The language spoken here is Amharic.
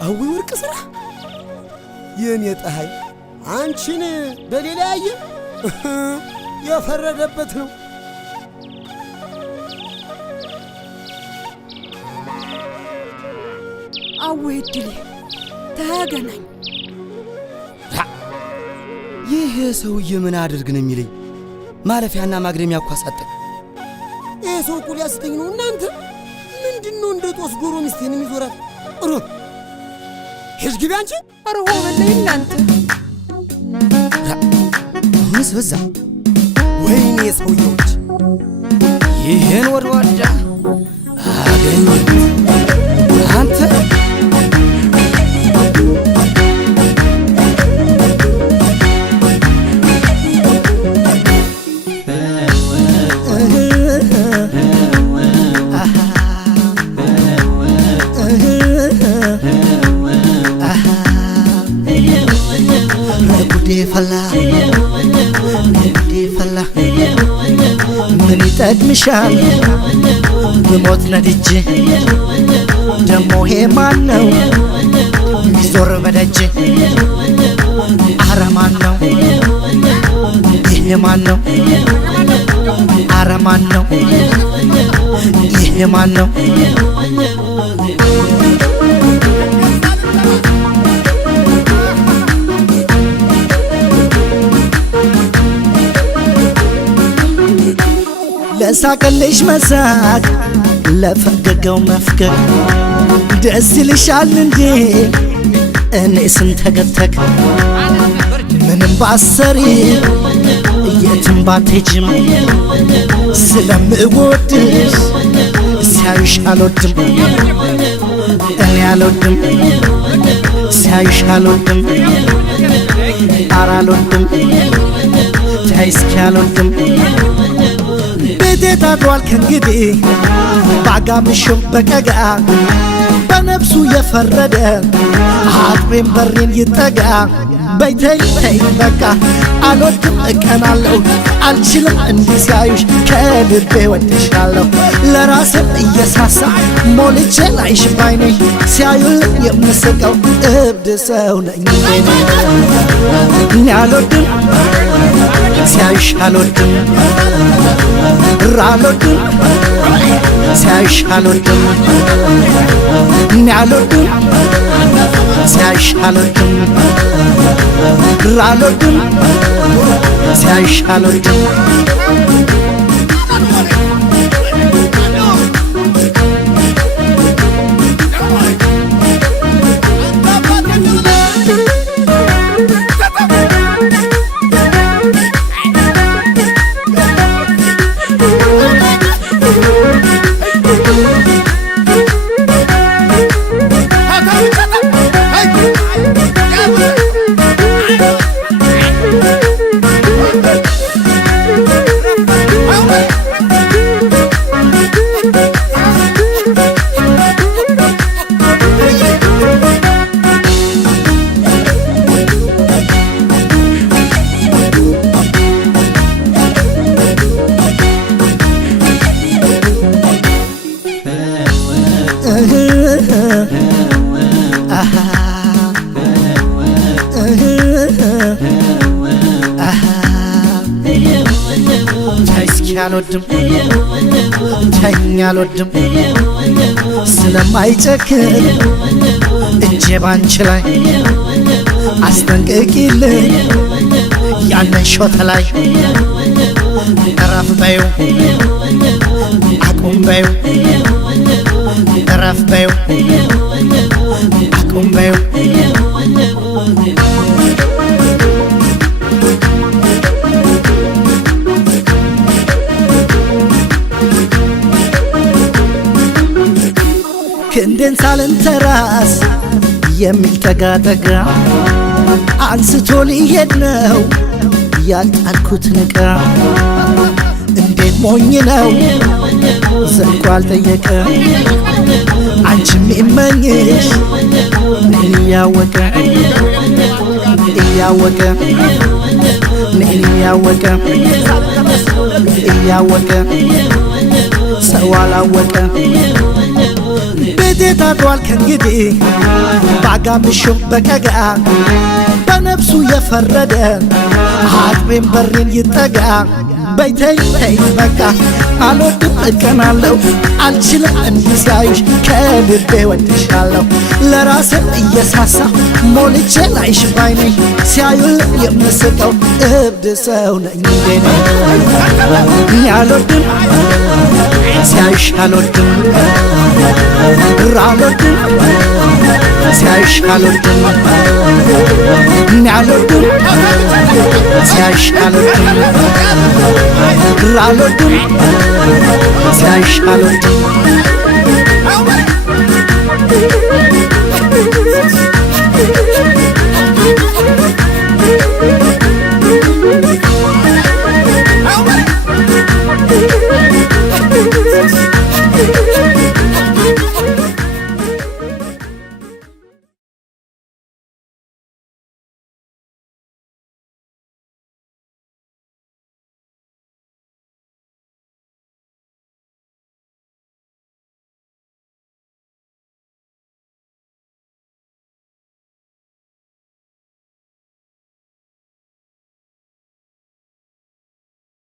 አዊ ወርቅ ስራ የኔ ፀሐይ አንቺን በሌላ ያየ የፈረደበት ነው። አዊ እድሌ ተገናኝ። ይህ ሰውዬ ምን አድርግ ነው የሚለኝ? ማለፊያና ማግደሚያ እኮ አሳጠኝ። ይህ ሰው እኮ ሊያስተኝ ነው። እናንተ ምንድነው እንደ ጦስ ዶሮ ሚስቴን የሚዞራት? ሄጅ ግቢ አንቺ። ኧረ ሆ በለኝ እናንተ። አሁንስ በዛ። ወይኔ ሰውዬዎች ይህን ወድዋዳ አገኘ አንተ ፈላ ምን ይጠቅምሻል ብሞት ነድጄ ደሞ ሄ ማን ነው ሚዞር በደጄ አረማን ነው ይሄ ማን ነው አረማን ነው ይሄ ማን ነው ለሳቀልሽ መሳቅ ለፈገገው መፍገግ ደስ ይልሻል እንዴ እኔ ስንተገተግ ምንም ባሰሪ የትም ባትሄጂም ስለምወድሽ ሲያዩሽ አልወድም እኔ አልወድም ሲያዩሽ አልወድም ኧረ አልወድም ተይ እስኪ አልወድም ቤቴ ታድሯል ከእንግዲህ ባጋምሾ በቀጋ በነፍሱ የፈረደ አጥሬን በሬን ይጠጋ በይተይ ተይ በቃ አልወድም እቀናለሁ አልችልም እንዲህ ሲያዩሽ ከልቤ ወድሻለሁ ለራስም እየሳሳ ሞልቼ ላይሽ ባይኔ ሲያዩልኝ የምስቀው እብድ ሰው ነኝ እኔ አልወድም ሲያዩሽ አልወድም አልወድም ሲያዩሽ አልወድም እኔ አልወድም ሲያዩሽ አልወድም አልወድም ሲያዩሽ አልወድም አልወድም ተኝ አልወድም ስለማይጨክን እጄ ባንቺ ላይ አስጠንቅቂልኝ ያንን ሾተ ላይ እረፍ በይው አቁም በይው እረፍ በይው አቁም በይው ክንዴን ሳልንተራስ የሚል ጠጋ አንስቶ ሊሄድ ነው ያልጣልኩትን ዕቃ እንዴት ሞኝ ነው ዘልቆ አልጠየቀ አንቺም ይመኝሽ እኔን እያወቀ እኔን እያወቀ ሰው አላወቀ ፊቴ ታጥሯል ከእንግዲህ ባጋምሾ በቀጋ በነፍሱ የፈረደ አጥሬን በሬን ይጠጋ በይተይ ተይ በቃ አልወድም እቀናለሁ አልችልም እንዲሳይሽ ከልቤ ወድሻለሁ ለራሴ እየሳሳሁ ሞልቼ ላይሽ ባይኔ ሲያዩል የምስቀው እብድ ሰው ነኝ እንዴ አልወድም ሲያዩሽ አልወድም አልወድም ሲያዩሽ አልወድም አልወድም ሲያዩሽ አልወድም አልወድም ሲያዩሽ አልወድም